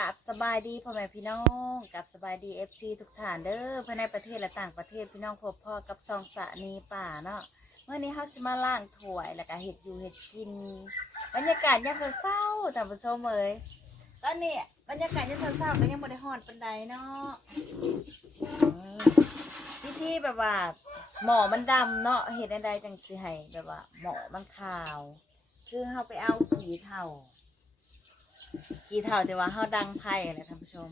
ราบสบายดีพ่อแม่พี่น้องกับสบายดีเอฟซีทุกท่านเด้อภายในประเทศและต่างประเทศพี่น้องพบพ่อกับซองสะนีป่าเนาะเมื่อนี้เฮาสิมาล่างถ้วยแล้วก็เห็ดอยู่เห็ดกิน บรรยากาศยามเศร้าท่านผู้ชมเอ้ยตอนนี้บรรยากาศยามเศร้าก็ยังบ่ได้ฮ้อนปานใดเนาะอืมพิธีแบบว่าหมอมันดำเนาะเห็ดใดๆจังสิให้แบบว่าหมอมันขาว คือเฮาไปเอาขี้เถ้า ขี้เถ้าแต่ว่าเฮาดังไพ่แหละท่านผู้ชม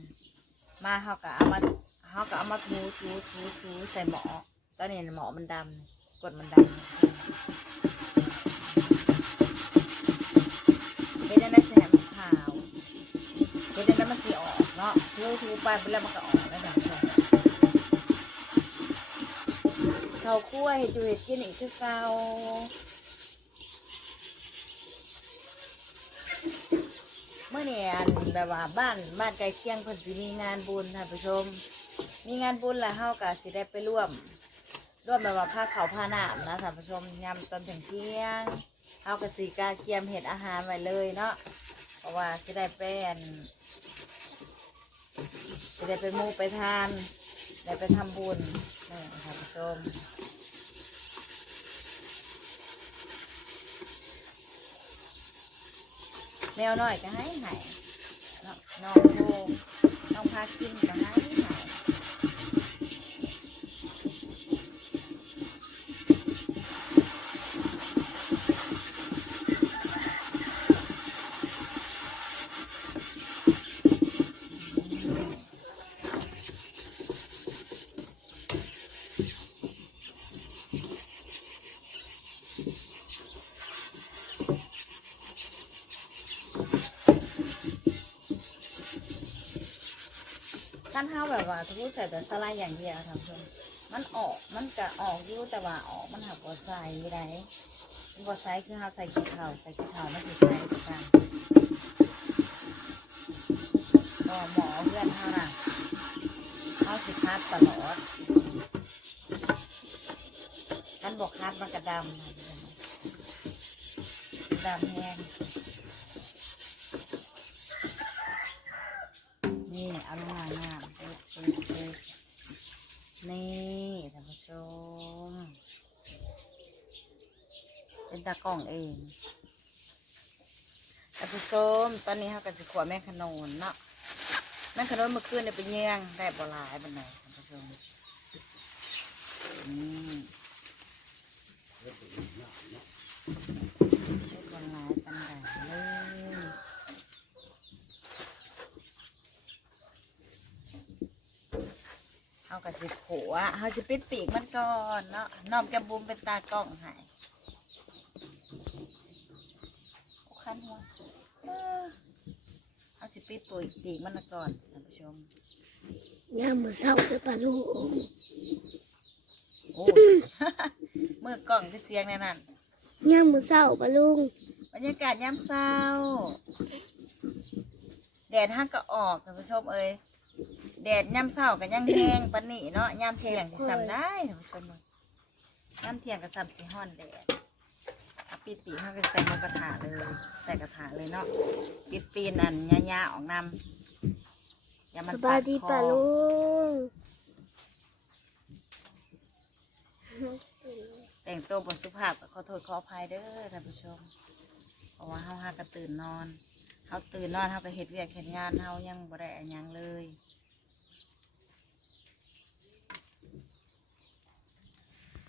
มาเฮาก็เอามาเฮาก็เอามาทูทูทูทูใส่หมอตอนนี้หมอมันดำกดมันดำเฮ็ดได้ได้แสบขาวเฮ็ดได้ได้มันสิออกเนาะทูทูไปไปแล้วมันก็ออกแล้วท่านผู้ชมข้าวคั่วเฮ็ดอยู่เฮ็ดกินอีกคือเก่า เนี่ยอันแบบว่าบ้านบ้านใกลเคียงเพิ่นสิมีงานบุญท่านผู้ชม มีงานบุญแล้วเฮาก็สิได้ไปร่วม ร่วมแบบว่าผ้าเขาวผ้าหนามนะท่านผู้ชมยำตอนถึงเที่ยงเฮาก็สิกาเคียมเห็ดอาหารไว้เลยเนาะเพราะว่าสิได้ไปอันสิได้ไปหมู่ไปทานได้ไปทำบุญนี่ท่านผู้ชม แมวน้อยก็ให้ใหายน้องโบน้องพากินก็ให้ให เฮาแบบว่าทุกใส่แต่สไลด์อย่างเดียวท่านผู้ชมมันออกมันก็ออกอยู่แต่ว่าออกมันหักบ่ใส่ได้มันบ่ใส่คือเฮาใส่ขี้เถ้าใส่ขี้เถ้ามันสิใส่กันก็หมอเพื่อนเฮาน่ะเฮาสิคัดตลอดท่านบอกคัดมันก็ดำดำแห้ง นี่เอาลงมางามปึ๊บปึ๊บปึ๊บนี่ท่านผู้ชม เป็นตากล้ ององท่านผู้ชมตอนนี้เขากับสิขวแม่ขนนเนาะแม่ขนนเมื่อคืนเนี่ยไปเยี่ยงได้บ่หลายบันไดท่านผู้ชมนี่ได้บ่หลายปันไดเลยเอากระสิผัวเอาสิปิดปีกมันก่อนเนาะน้องจะบุมเป็นตากล้องให้าย คันหัวเออเอาสิปิดปีกปีกมันก่อนท่านผู้ชมยามมื้อเช้าเด้อป้าลุงโอ้มือกล้องคือเสียงแน่นั่นยามมื้อเช้าป้าลุงบรรยากาศยามเช้าแดดฮักก็ออกท่านผู้ชมเอ้ยแดดยามเช้าก็ยังแห้งปานนี้เนาะยามเที่ยงที่ซ้ำได้ท่านผู้ชมเอ้ยยามเที่ยงก็ซ้ำสีห้อนแดดเอา ปิดปีเขาก็ใส่หมูกระถาเลยใส่กระถาเลยเนาะปิดปีนอันยาๆออกนำอย่ามันสบายดีคอป้าลุงแต่งตัวบทสุภาพก็ขอโทษขออภัยเด้อท่านผู้ชมเพราะว่าเฮาหากระตื่นนอนเฮาตื่นนอนเฮาก็เฮ็ดเวียกเฮ็ดงานเฮายังบ่ได้อันหยังเลย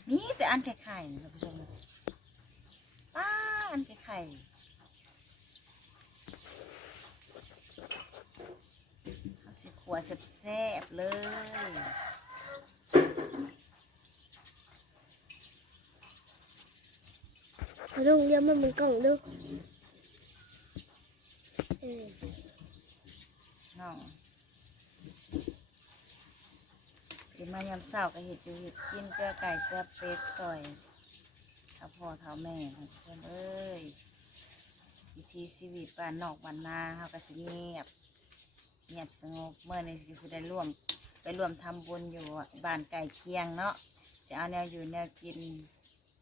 นี่แต่อันไข่ไข่ท่านผู้ชม อันไข่ไข่เอาสิขัวแซ่บๆเลยป้าลุงเดี๋ยวมันเป็นกล่องดูเออน้องกินมายามเศร้าก็เห็ดอยู่เห็ดกินเกลือไก่เกลือเป็ดซอย ถ้าพ่อเท้าแม่ท่านผู้ชมเอ้ยวิธีชีวิตบ้านนอกบ้านนาเขาก็สิเงียบเงียบสงบเมื่อนี้ก็สิได้ร่วมไปร่วมทำบุญอยู่บ้านไก่เคียงเนาะสิเอาแนวอยู่แนวกิน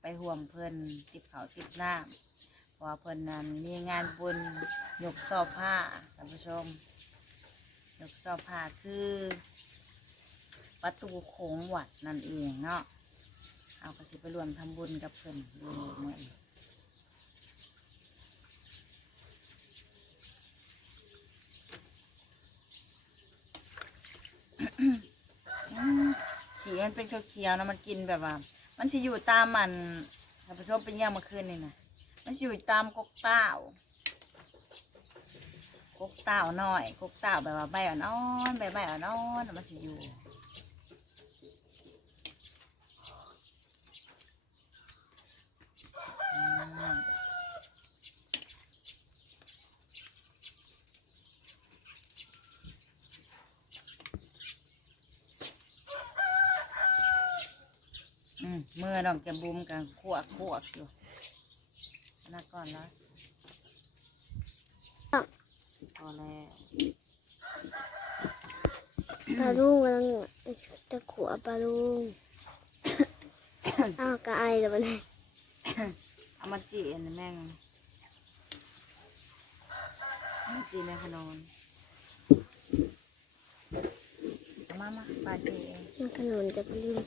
ไปห่วมเพิ่นติดเขาติดน้ำเพราะเพิ่นนั้นมีงานบุญยกซอผ้าท่านผู้ชมยกเสาผ้าคือประตูโค้งวัดนั่นเองเนาะ เอากระสิไปรวมทำบุญกับเพิ่นอยู่เมื่อนขี่มันเป็นเขียวๆนะมันกินแบบว่า มันจะอยู่ตามมันถ้าผสมเป็นเยี่ยงเมื่อคืนนี่นะมันจะอยู่ตามกกเต้ากกเต้าน้อยกกเต้าแบบว่าใบอ่อนๆใบใบอ่อนๆมันจะอยู่ อืมอืมมือดอกจะบุมกันขวกขวกอยู่นนักก่อนแล้วพอแล้วปลาลุงกำลังจะขัวปลาลุงอ้าวกระไอแล้วมัน เอามาจีอันนี้แม่งเอามาจีในขนมเอามามาปลาจีเองมันขนุนจะปลาลุง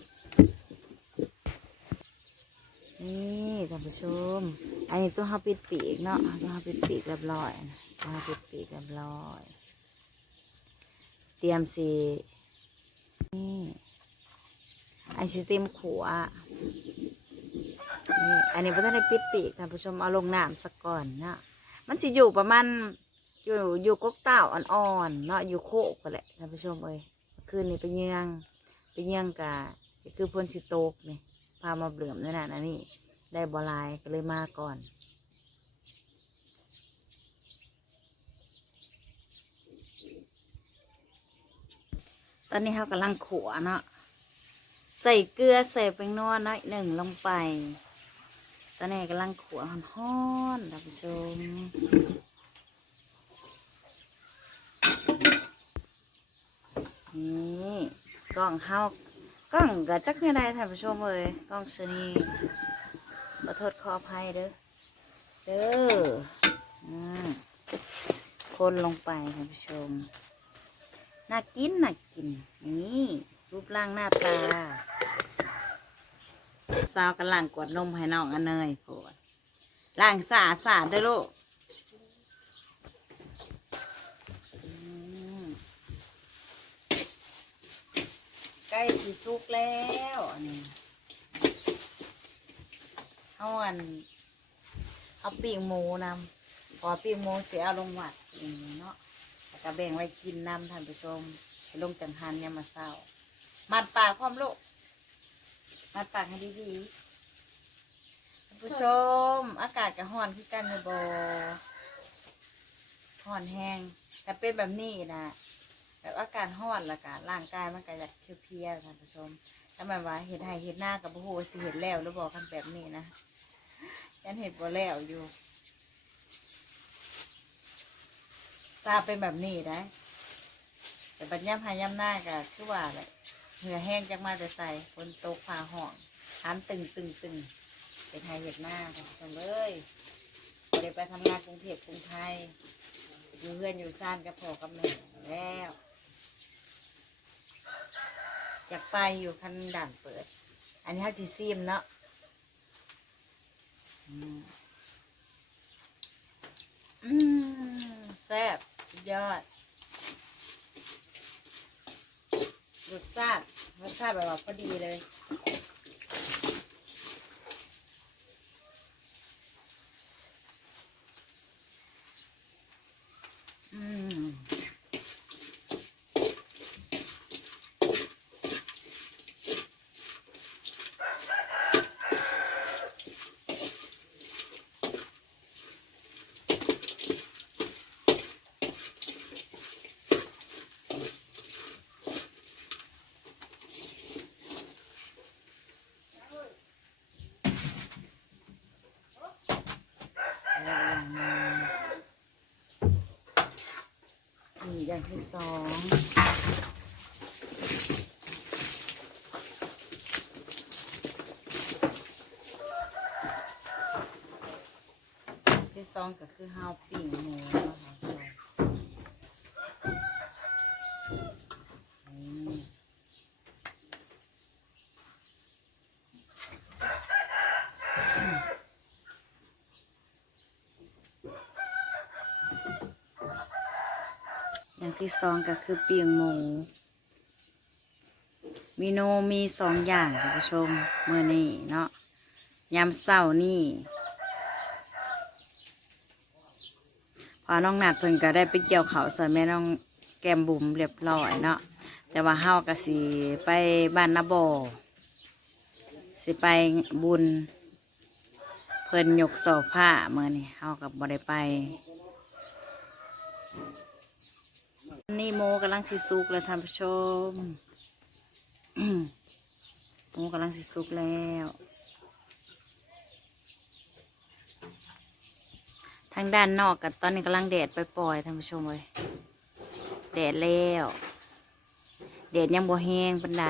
นี่ท่านผู้ชม อันนี้ตัวเฮาปิดปีกเนาะตัวเฮาปิดปีกเรียบร้อยนะตัวเฮาปิดปีกเรียบร้อย เตรียมสีนี่ไอซิเต็มขัว นี่อันนี้พ่อท่านได้ปิดปีกท่านผู้ชมเอาลงน้ำสักก่อนเนาะมันสิอยู่ประมาณอยู่อยู่กกเต้าอ่อนๆเนาะอยู่โคกกันแหละท่านผู้ชมเอ้ยคืนนี้ไปเยี่ยงไปเยี่ยงกะคือพ่นสิโตกนี่พามาเบื่อมนั่นน่ะนะนี่ได้บอลายก็เลยมาก่อนตอนนี้เขากำลังขัวเนาะใส่เกลือใส่แป้งนัวน้อยหนึ่งลงไป ตอนนี้กำลังขัวฮ้อนๆท่านผู้ชมนี่กล้องเฮากล้องกระจักไม่ไดท่านผู้ชมเลยกล้องชนีขอโทษขออภัยเด้อเด้ออคนลงไปท่านผู้ชมน่ากินน่ากินนี่รูปร่างหน้าตา สาวกำลังกวดนมให้น้องอเนยโพดล่างสะอาดสะอาดเด้ลูกใกล้สิสุกแล้วอันนี้เอาอันเอาปีกหมูนำพอปีกหมูเสียเอาลงวัดอย่างนี้เนาะแล้วก็แบ่งไว้กินนำท่านผู้ชมลงจังหันยามมาเศร้ามัดปากพร้อมลูก มัดปากให้ดีๆท่านผู้ชม อากาศก็ร้อนคือกันเลยบอร้อนแห้งแต่เป็นแบบนี้นะแบบอากาศร้อนและกะร่างกายมันก็อยากเพลียๆท่านผู้ชมถ้าหมายว่าเห็ดให้เห็ดหน้ากับโอ้โหสิเห็ดแล้วหรือบอกกันแบบนี้นะยันเห็ดบ่แล้วอยู่ตาเป็นแบบนี้ได้แต่บัดย่ำหาย่ำหน้าก็คือว่าแหละ เหงื่อแห้งจักมาแต่ใส่ฝนตกฟ้าห้องทานตึงตึงตึงเป็นไทยเห็ดหน้าค่ะท่านเลยบ่ได้ไปทำงานกรุงเทพกรุงไทยอยู่เพื่อนอยู่ซ่านกับพ่อกับแม่แล้วอยากไปอยู่คันด่านเปิด อันนี้เขาจีซีมเนาะอืมแซ่บยอด รสชาติรสชาติแบบว่าพอดีเลย นี่อย่างที่สองที่สองก็คือห้าวปิ่งหมูนะคะ อย่าง ที่สองก็คือเปียงหมูมีโนมีสองอย่างท่านผู้ชมเมื่อนี้เนาะยามเศร้านี่พอน้องหนัดเพิ่นก็ได้ไปเกี่ยวเขาสวยแม่น้องแกมบุ๋มเรียบร้อยเนาะแต่ว่าเฮาก็สิไปบ้านนาบอสิไปบุญ เพิ่นยกโซผ้าเมื่อนี้เฮากับบ่ได้ไป นี่โมกำลังสิสุกแล้วท่านผู้ชมโมกำลังสิสุกแล้ว ทางด้านนอกกับตอนนี้กำลังแดดไปปล่อยท่านผู้ชมเลยแดดแล้ว แดดยังบ่แห้งปันได